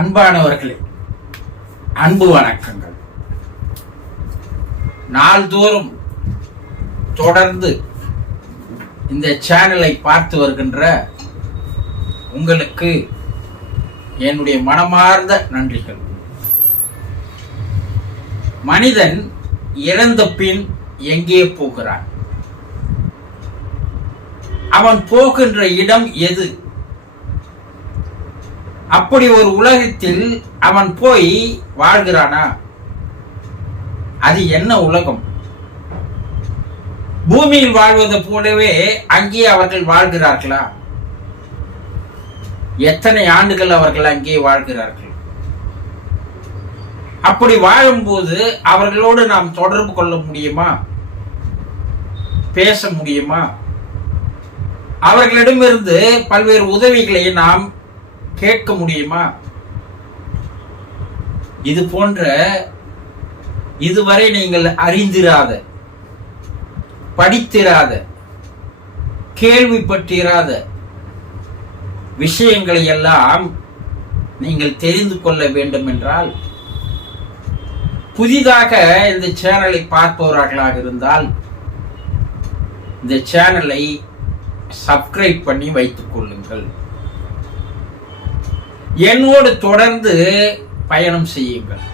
அன்பானவர்களே, அன்பு வணக்கங்கள். நாள்தோறும் தொடர்ந்து இந்த சேனலை பார்த்து வருகின்ற உங்களுக்கு என்னுடைய மனமார்ந்த நன்றிகள். மனிதன் இறந்த பின் எங்கே போகிறான்? அவன் போகின்ற இடம் எது? அப்படி ஒரு உலகத்தில் அவன் போய் வாழ்கிறானா? அது என்ன உலகம்? பூமியில் வாழ்வது போலவே அங்கே அவர்கள் வாழ்கிறார்களா? எத்தனை ஆண்டுகள் அவர்கள் அங்கே வாழ்கிறார்கள்? அப்படி வாழும்போது அவர்களோடு நாம் தொடர்பு கொள்ள முடியுமா? பேச முடியுமா? அவர்களிடமிருந்து பல்வேறு உதவிகளை நாம் கேட்க முடியுமா? இது போன்ற இதுவரை நீங்கள் அறிந்திராத, படித்திராத, கேள்விப்பட்டிராத விஷயங்களை எல்லாம் நீங்கள் தெரிந்து கொள்ள வேண்டும் என்றால், புதிதாக இந்த சேனலை பார்ப்பவர்களாக இருந்தால் இந்த சேனலை சப்ஸ்கிரைப் பண்ணி வைத்துக் கொள்ளுங்கள். என்னோடு தொடர்ந்து பயணம் செய்யுங்கள்.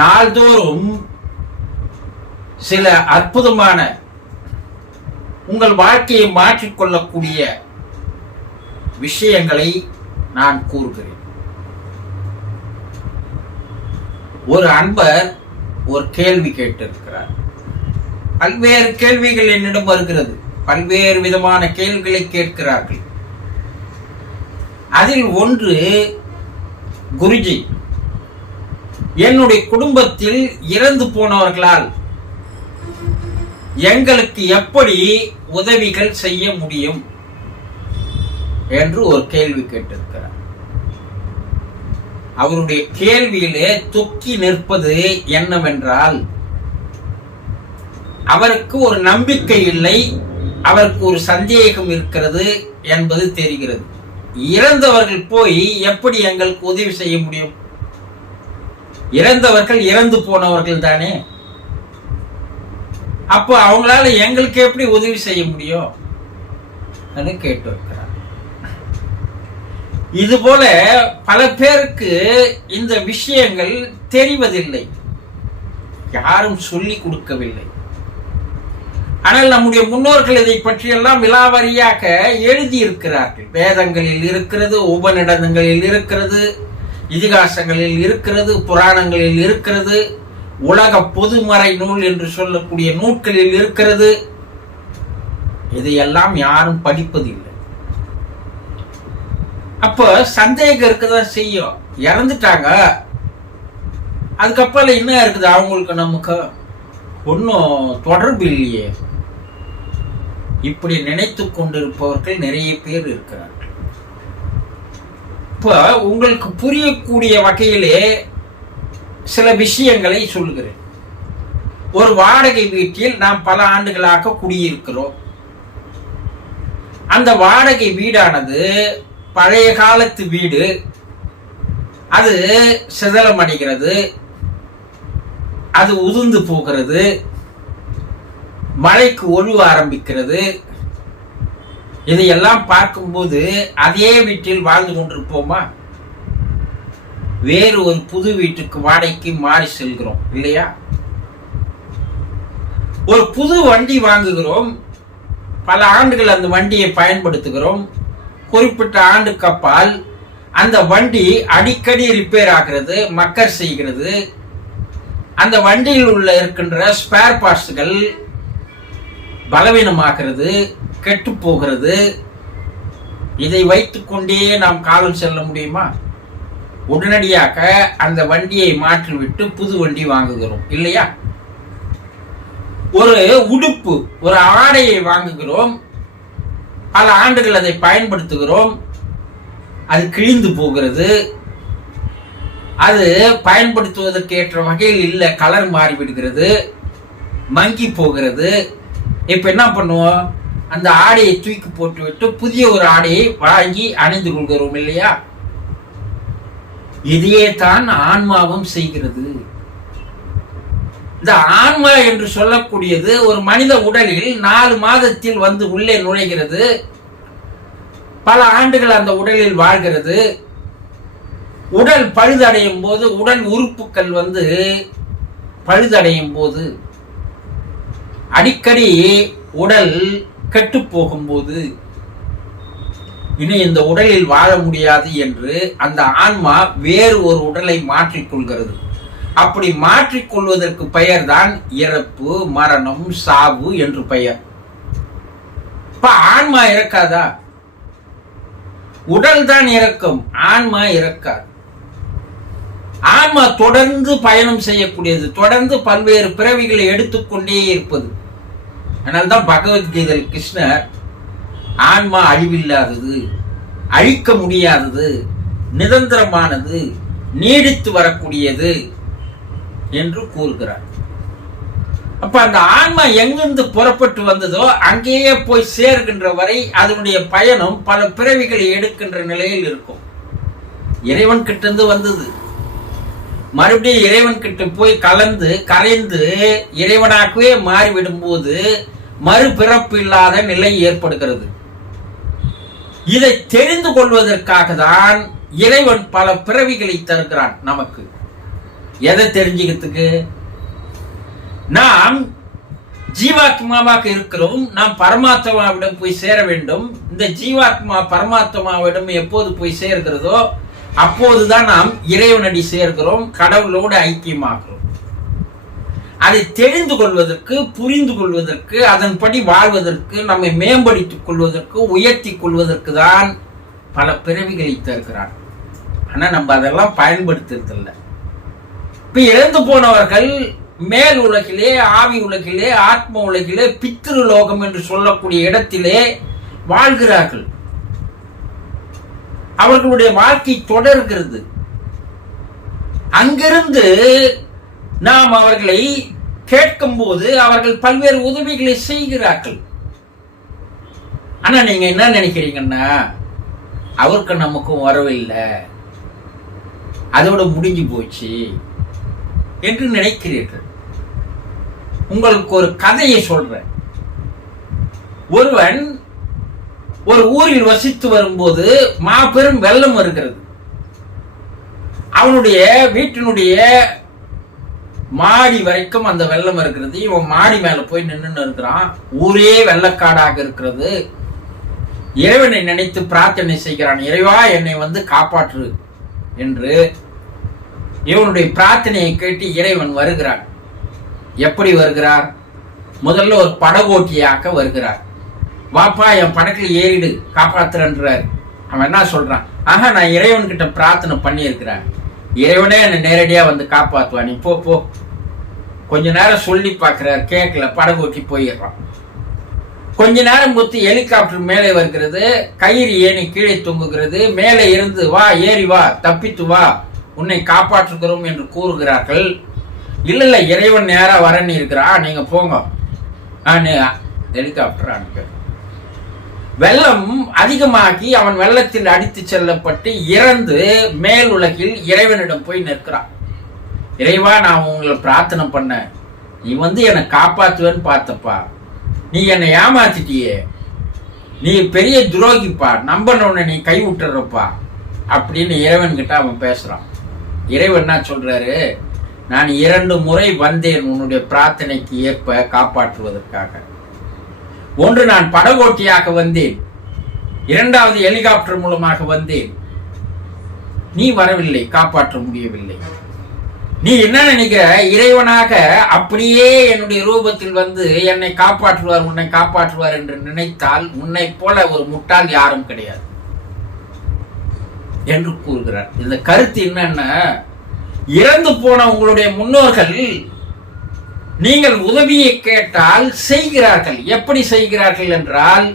நாள்தோறும் சில அற்புதமான உங்கள் வாழ்க்கையை மாற்றிக்கொள்ளக்கூடிய விஷயங்களை நான் கூறுகிறேன். ஒரு அன்பர் ஒரு கேள்வி கேட்டிருக்கிறார். பல்வேறு கேள்விகள் என்னிடம் வருகிறது. பல்வேறு விதமான கேள்விகளை கேட்கிறார்கள். அதில் ஒன்று, குருஜி, என்னுடைய குடும்பத்தில் இறந்து போனவர்களால் எங்களுக்கு எப்படி உதவிகள் செய்ய முடியும் என்று ஒரு கேள்வி கேட்டிருக்கிறார். அவருடைய கேள்வியிலே தொக்கி நிற்பது என்னவென்றால், அவருக்கு ஒரு நம்பிக்கை இல்லை, அவருக்கு ஒரு சந்தேகம் இருக்கிறது என்பது தெரிகிறது. இறந்தவர்கள் போய் எப்படி எங்களுக்கு உதவி செய்ய முடியும்? இறந்தவர்கள் இறந்து போனவர்கள் தானே. அப்போ அவங்களால எங்களுக்கு எப்படி உதவி செய்ய முடியும் கேட்டு இருக்கிறார். இது போல பல பேருக்கு இந்த விஷயங்கள் தெரிவதில்லை, யாரும் சொல்லிக் கொடுக்கவில்லை. ஆனால் நம்முடைய முன்னோர்கள் இதை பற்றியெல்லாம் விலாவரியாக எழுதி இருக்கிறார்கள். வேதங்களில் இருக்கிறது, உபநிடதங்களில் இருக்கிறது, இதிகாசங்களில் இருக்கிறது, புராணங்களில் இருக்கிறது, உலக பொதுமறை நூல் என்று சொல்லக்கூடிய நூல்களில் இருக்கிறது. இதையெல்லாம் யாரும் படிப்பதில்லை. அப்போ சந்தேகம் இருக்கதான் செய்யும். இறந்துட்டாங்க, அதுக்கப்புறம் என்ன இருக்குது? அவங்களுக்கு நமக்கு ஒன்றும் தொடர்பு இல்லையே. இப்படி நினைத்து கொண்டிருப்பவர்கள் நிறைய பேர் இருக்கிறார்கள். இப்ப உங்களுக்கு புரியக்கூடிய வகையிலே சில விஷயங்களை சொல்கிறேன். ஒரு வாடகை வீட்டில் நாம் பல ஆண்டுகளாக குடியிருக்கிறோம். அந்த வாடகை வீடானது பழைய காலத்து வீடு. அது சிதலமடைகிறது, அது உதிர்ந்து போகிறது, மழைக்கு ஒழுவ ஆரம்பிக்கிறது. இதையெல்லாம் பார்க்கும்போது அதே வீட்டில் வாழ்ந்து கொண்டிருப்போமா? வேறு ஒரு புது வீட்டுக்கு வாடகைக்கு மாறி செல்கிறோம் இல்லையா? ஒரு புது வண்டி வாங்குகிறோம், பல ஆண்டுகள் அந்த வண்டியை பயன்படுத்துகிறோம். குறிப்பிட்ட ஆண்டுக்கு அப்பால் அந்த வண்டி அடிக்கடி ரிப்பேர் ஆகிறது, மக்கர் செய்கிறது. அந்த வண்டியில் உள்ள இருக்கின்ற ஸ்பேர் பார்ட்ஸ்கள் பலவீனமாகிறது, கெட்டு போகிறது. இதை வைத்துக்கொண்டே நாம் காலம் செல்ல முடியுமா? உடனடியாக அந்த வண்டியை மாற்றிவிட்டு புது வண்டி வாங்குகிறோம் இல்லையா? ஒரு உடுப்பு, ஒரு ஆடையை வாங்குகிறோம், பல ஆண்டுகள் அதை பயன்படுத்துகிறோம், அது கிழிந்து போகிறது, அது பயன்படுத்துவதற்கு ஏற்ற வகையில் இல்லை, கலர் மாறிவிடுகிறது, மங்கி போகிறது. இப்ப என்ன பண்ணுவோம்? அந்த ஆடையை தூக்கி போட்டுவிட்டு புதிய ஒரு ஆடையை வாங்கி அணிந்து கொள்கிறோம் இல்லையா? இதையே தான் ஆன்மாவும் செய்கிறது. இந்த ஆன்மா என்று சொல்லக்கூடியது ஒரு மனித உடலில் 4 மாதத்தில் வந்து உள்ளே நுழைகிறது. பல ஆண்டுகள் அந்த உடலில் வாழ்கிறது. உடல் பழுதடையும் போது, உடல் உறுப்புகள் வந்து பழுதடையும் போது, அடிக்கடி உடல் கெட்டு போகும்போது, இனி இந்த உடலில் வாழ முடியாது என்று அந்த ஆன்மா வேறு ஒரு உடலை மாற்றிக்கொள்கிறது. அப்படி மாற்றிக்கொள்வதற்கு பெயர் தான் இறப்பு, மரணம், சாவு என்று பெயர். இப்ப ஆன்மா இறக்காதா? உடல் தான் இறக்கும், ஆன்மா இறக்காது. ஆன்மா தொடர்ந்து பயணம் செய்யக்கூடியது, தொடர்ந்து பல்வேறு பிறவிகளை எடுத்துக்கொண்டே இருப்பது. அதனால்தான் பகவத்கீதையில் கிருஷ்ணர் ஆன்மா அழிவில்லாதது, அழிக்க முடியாதது, நிரந்தரமானது, நீடித்து வரக்கூடியது என்று கூறுகிறார். அப்ப அந்த ஆன்மா எங்கிருந்து புறப்பட்டு வந்ததோ அங்கேயே போய் சேர்கின்ற வரை அதனுடைய பயணம் பல பிறவிகளை எடுக்கின்ற நிலையில் இருக்கும். இறைவன் கிட்ட இருந்து வந்தது, மறுபடியும் இறைவன் கிட்ட போய் கலந்து கரைந்து இறைவனாகவே மாறிவிடும் போது மறுபிறப்பு இல்லாத நிலை ஏற்படுகிறது. இதை தெரிந்து கொள்வதற்காக தான் இறைவன் பல பிறவிகளை தருகிறான் நமக்கு. எதை தெரிஞ்சுக்கிறதுக்கு? நாம் ஜீவாத்மாவாக இருக்கிறோம், நாம் பரமாத்மாவிடம் போய் சேர வேண்டும். இந்த ஜீவாத்மா பரமாத்மாவிடம் எப்போது போய் சேர்கிறதோ அப்போதுதான் நாம் இறைவனடி சேர்கிறோம், கடவுளோடு ஐக்கியமாகிறோம். அதை தெரிந்து கொள்வதற்கு, புரிந்து கொள்வதற்கு, அதன்படி வாழ்வதற்கு, நம்மை மேம்படுத்திக் கொள்வதற்கு, உயர்த்தி கொள்வதற்கு தான் பல பிறவிகளை தருகிறான். ஆனா நம்ம அதெல்லாம் பயன்படுத்துறதில்ல. இப்ப இறந்து போனவர்கள் மேல் உலகிலே, ஆவி உலகிலே, ஆத்ம உலகிலே, பித்ரு லோகம் என்று சொல்லக்கூடிய இடத்திலே வாழ்கிறார்கள். அவர்களுடைய வாழ்க்கை தொடர்கிறது. அங்கிருந்து நாம் அவர்களை கேட்கும் போது அவர்கள் பல்வேறு உதவிகளை செய்கிறார்கள். ஆனா நீங்க என்ன நினைக்கிறீங்கன்னா, அவருக்கு நமக்கும் வரவில்லை, அதோட முடிஞ்சு போச்சு என்று நினைக்கிறீர்கள். உங்களுக்கு ஒரு கதையை சொல்றேன். ஒருவன் ஒரு ஊரில் வசித்து வரும்போது மாபெரும் வெள்ளம் வருகிறது. அவனுடைய வீட்டினுடைய மாடி வரைக்கும் அந்த வெள்ளம் இருக்கிறது. இவன் மாடி மேல போய் நின்று இருக்கிறான். ஊரே வெள்ளக்காடாக இருக்கிறது. இறைவனை நினைத்து பிரார்த்தனை செய்கிறான், இறைவா என்னை வந்து காப்பாற்று என்று. இவனுடைய பிரார்த்தனையை கேட்டு இறைவன் வருகிறான். எப்படி வருகிறார்? முதல்ல ஒரு படகோட்டியாக வருகிறார். வாப்பா என் படகுல ஏறிடு, காப்பாத்துறன்றார். அவன் என்ன சொல்றான்? ஆஹா, நான் இறைவன் கிட்ட பிரார்த்தனை பண்ணி இருக்கிறேன், இறைவனே என்னை நேரடியா வந்து காப்பாத்துவான், நீ போ போ. கொஞ்ச நேரம் சொல்லி பார்க்கிறார், கேட்கல, படகோட்டி போயிடுறான். கொஞ்ச நேரம் பொறுத்து ஹெலிகாப்டர் மேலே வருகிறது, கயிறு ஏணி கீழே தொங்குகிறது. மேலே இருந்து வா, ஏறி வா, தப்பித்து வா, உன்னை காப்பாற்றுகிறோம் என்று கூறுகிறார்கள். இல்ல இல்ல, இறைவன் நேரா வரன்னு இருக்கிறான், நீங்க போங்க. ஹெலிகாப்டர் அனுப்ப. வெள்ளம் அதிகமாகி அவன் வெள்ளத்தில் அடித்து செல்லப்பட்டு இறந்து மேல் உலகில் இறைவனிடம் போய் நிற்கிறான். இறைவா, நான் உங்களை பிரார்த்தனை பண்ண, நீ வந்து என்னை காப்பாற்றுவேன்னு பார்த்தப்பா, நீ என்னை ஏமாத்திட்டியே, நீ பெரிய துரோகிப்பா, நம்பனவனை நீ கை விட்டுறப்பா அப்படின்னு இறைவன் கிட்ட அவன் பேசுறான். இறைவன் என்ன சொல்றாரு? நான் 2 முறை வந்தேன் உன்னுடைய பிரார்த்தனைக்கு ஏற்ப காப்பாற்றுவதற்காக. ஒன்று நான் படகோட்டியாக வந்தேன், 2வது ஹெலிகாப்டர் மூலமாக வந்தேன். நீ வரவில்லை, காப்பாற்ற முடியவில்லை. நீ என்ன நினைக்கிற? இறைவனாக அப்படியே என்னுடைய ரூபத்தில் வந்து என்னை காப்பாற்றுவார், உன்னை காப்பாற்றுவார் என்று நினைத்தால் உன்னை போல ஒரு முட்டாள் யாரும் கிடையாது என்று கூறுகிறார். இந்த கருத்து என்னன்னா, இறந்து போன உங்களுடைய முன்னோர்கள் நீங்கள் உதவியை கேட்டால் செய்கிறார்கள். எப்படி செய்கிறார்கள் என்றால்,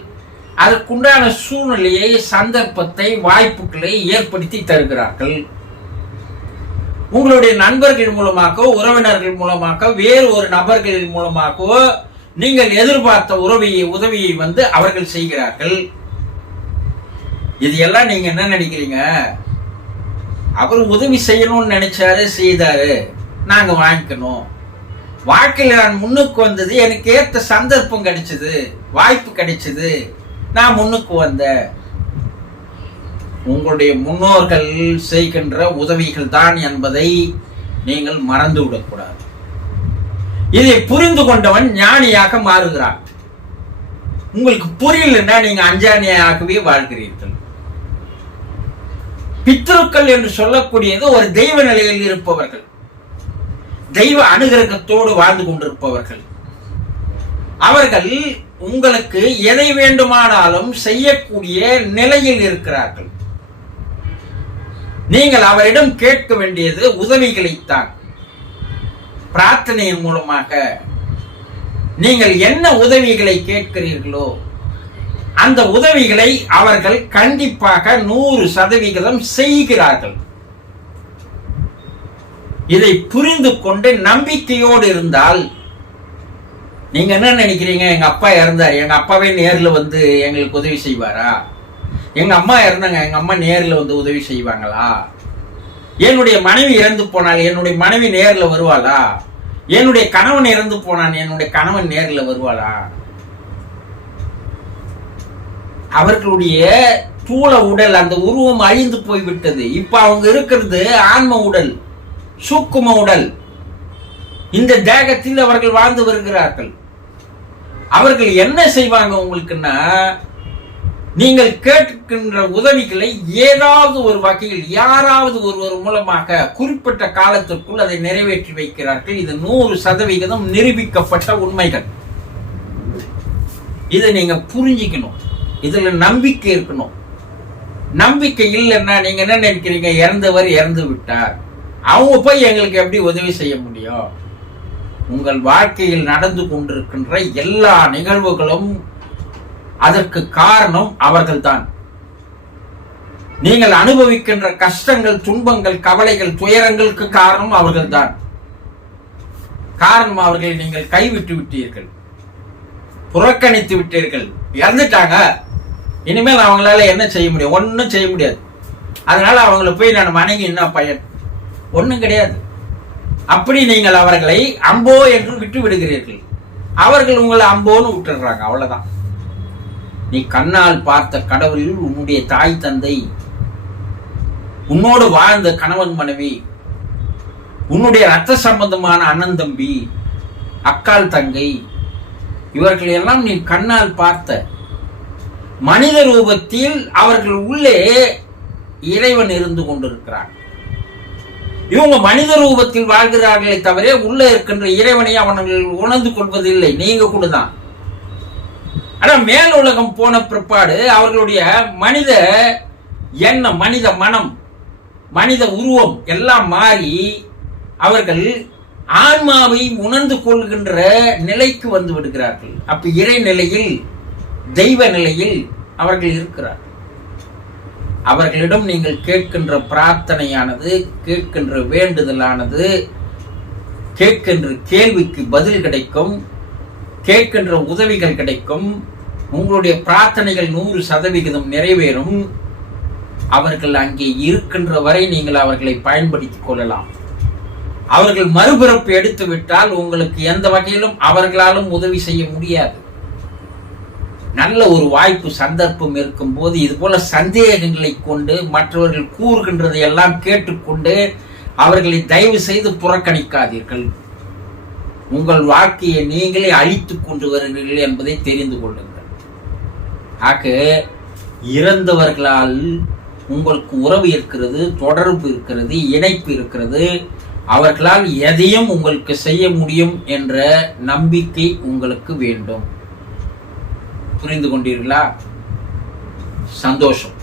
அதற்குண்டான சூழ்நிலையை, சந்தர்ப்பத்தை, வாய்ப்புகளை ஏற்படுத்தி தருகிறார்கள். உங்களுடைய நண்பர்கள் மூலமாக, உறவினர்கள் மூலமாக, வேறு ஒரு நபர்களின் மூலமாகவோ நீங்கள் எதிர்பார்த்த உதவியை வந்து அவர்கள் செய்கிறார்கள். இது எல்லாம் நீங்க என்ன நினைக்கிறீங்க? அவர் உதவி செய்யணும்னு நினைச்சாரு, செய்தாரு, நாங்க வாங்கிக்கணும். வாழ்க்கையில் நான் முன்னுக்கு வந்தது, எனக்கு ஏற்ற சந்தர்ப்பம் கிடைச்சது, வாய்ப்பு கிடைச்சது, நான் முன்னுக்கு வந்தேன். உங்களுடைய முன்னோர்கள் செய்கின்ற உதவிகள் தான் என்பதை நீங்கள் மறந்து விடக்கூடாது. இதை புரிந்து கொண்டவன் ஞானியாக மாறுகிறான். உங்களுக்கு புரியலன்னா நீங்க அஞ்ஞானியாகவே வாழ்கிறீர்கள். பித்ருக்கள் என்று சொல்லக்கூடியது ஒரு தெய்வ நிலையில் இருப்பவர்கள், தெய்வ அனுகிரகத்தோடு வாழ்ந்து கொண்டிருப்பவர்கள். அவர்கள் உங்களுக்கு எதை வேண்டுமானாலும் செய்யக்கூடிய நிலையில் இருக்கிறார்கள். நீங்கள் அவரிடம் கேட்க வேண்டியது உதவிகளைத்தான். பிரார்த்தனையின் மூலமாக நீங்கள் என்ன உதவிகளை கேட்கிறீர்களோ அந்த உதவிகளை அவர்கள் கண்டிப்பாக 100% செய்கிறார்கள். இதை புரிந்து கொண்டு நம்பிக்கையோடு இருந்தால், நீங்க என்ன நினைக்கிறீங்க? எங்க அப்பா இறந்தார், எங்க அப்பாவே நேர்ல வந்து எங்களுக்கு உதவி செய்வாரா? எங்க அம்மா இறந்தாங்க, எங்க அம்மா நேர்ல வந்து உதவி செய்வாங்களா? என்னுடைய மனைவி இறந்து போனால் என்னுடைய மனைவி நேர்ல வருவாளா? என்னுடைய கணவன் இறந்து போனான், என்னுடைய கணவன் நேர்ல வருவாளா? அவர்களுடைய தூள உடல், அந்த உருவம் அழிந்து போய்விட்டது. இப்ப அவங்க இருக்கிறது ஆன்ம உடல், சூக்கும உடல். இந்த தேகத்தில் அவர்கள் வாழ்ந்து வருகிறார்கள். அவர்கள் என்ன செய்வாங்க உங்களுக்குன்னா, நீங்கள் கேட்கின்ற உதவிகளை ஏதாவது ஒரு வகையில் யாராவது ஒருவர் மூலமாக குறிப்பிட்ட காலத்திற்குள் அதை நிறைவேற்றி வைக்கிறார்கள். இது 100% நிரூபிக்கப்பட்ட உண்மைகள். இதை நீங்க புரிஞ்சுக்கணும். இதுல நம்பிக்கை இருக்கணும். நம்பிக்கை இல்லைன்னா நீங்க என்ன நினைக்கிறீங்க? இறந்தவர் இறந்து விட்டார், அவங்க போய் எங்களுக்கு எப்படி உதவி செய்ய முடியும்? உங்கள் வாழ்க்கையில் நடந்து கொண்டிருக்கின்ற எல்லா நிகழ்வுகளும் அதற்கு காரணம் அவர்கள்தான். நீங்கள் அனுபவிக்கின்ற கஷ்டங்கள், துன்பங்கள், கவலைகள், துயரங்களுக்கு காரணம் அவர்கள்தான். காரணம் அவர்களை நீங்கள் கைவிட்டு விட்டீர்கள், புறக்கணித்து விட்டீர்கள். இறந்துட்டாங்க, இனிமேல் அவங்களால என்ன செய்ய முடியும்? ஒன்னும் செய்ய முடியாது. அதனால அவங்கள போய் நான் வணங்கி என்ன பயன்? ஒன்னும் கிடையாது. அப்படி நீங்கள் அவர்களை அம்போ என்று விட்டு விடுகிறீர்கள். அவர்கள் உங்களை அம்போன்னு விட்டுடுறாங்க. அவ்வளவுதான். நீ கண்ணால் பார்த்த கடவுள், உன்னுடைய தாய் தந்தை, உன்னோடு வாழ்ந்த கணவன் மனைவி, உன்னுடைய ரத்த சம்பந்தமான அண்ணன் தம்பி, அக்கால் தங்கை, இவர்கள் எல்லாம் நீ கண்ணால் பார்த்த மனித ரூபத்தில் அவர்கள் உள்ளே இறைவன் இருந்து கொண்டிருக்கிறார். இவங்க மனித ரூபத்தில் வாழ்கிறார்களே தவிர உள்ள இருக்கின்ற இறைவனை அவர்கள் உணர்ந்து கொள்வதில்லை. நீங்க கூட தான். ஆனா மேல் உலகம் போன பிற்பாடு அவர்களுடைய மனித எண்ணம், மனித மனம், மனித உருவம் எல்லாம் மாறி அவர்கள் ஆன்மாவை உணர்ந்து கொள்கின்ற நிலைக்கு வந்து விடுகிறார்கள். அப்ப இறை நிலையில், தெய்வ நிலையில் அவர்கள் இருக்கிறார்கள். அவர்களிடம் நீங்கள் கேட்கின்ற பிரார்த்தனையானது, கேட்கின்ற வேண்டுதலானது, கேட்கின்ற கேள்விக்கு பதில் கிடைக்கும், கேட்கின்ற உதவிகள் கிடைக்கும். உங்களுடைய பிரார்த்தனைகள் 100% நிறைவேறும். அவர்கள் அங்கே இருக்கின்ற வரை நீங்கள் அவர்களை பயன்படுத்திக் கொள்ளலாம். அவர்கள் மறுபிறப்பு எடுத்து விட்டால் உங்களுக்கு எந்த வகையிலும் அவர்களாலும் உதவி செய்ய முடியாது. நல்ல ஒரு வாய்ப்பு, சந்தர்ப்பம் இருக்கும் போது இது போல சந்தேகங்களை கொண்டு மற்றவர்கள் கூறுகின்றதை எல்லாம் கேட்டுக்கொண்டு அவர்களை தயவு செய்து புறக்கணிக்காதீர்கள். உங்கள் வாழ்க்கையை நீங்களே அழித்துக் கொண்டு வருகிறீர்கள் என்பதை தெரிந்து கொள்ளுங்கள். ஆக இறந்தவர்களால் உங்களுக்கு உறவு இருக்கிறது, தொடர்பு இருக்கிறது, இணைப்பு இருக்கிறது. அவர்களால் எதையும் உங்களுக்கு செய்ய முடியும் என்ற நம்பிக்கை உங்களுக்கு வேண்டும். புரிந்து கொண்டீர்களா? சந்தோஷம்.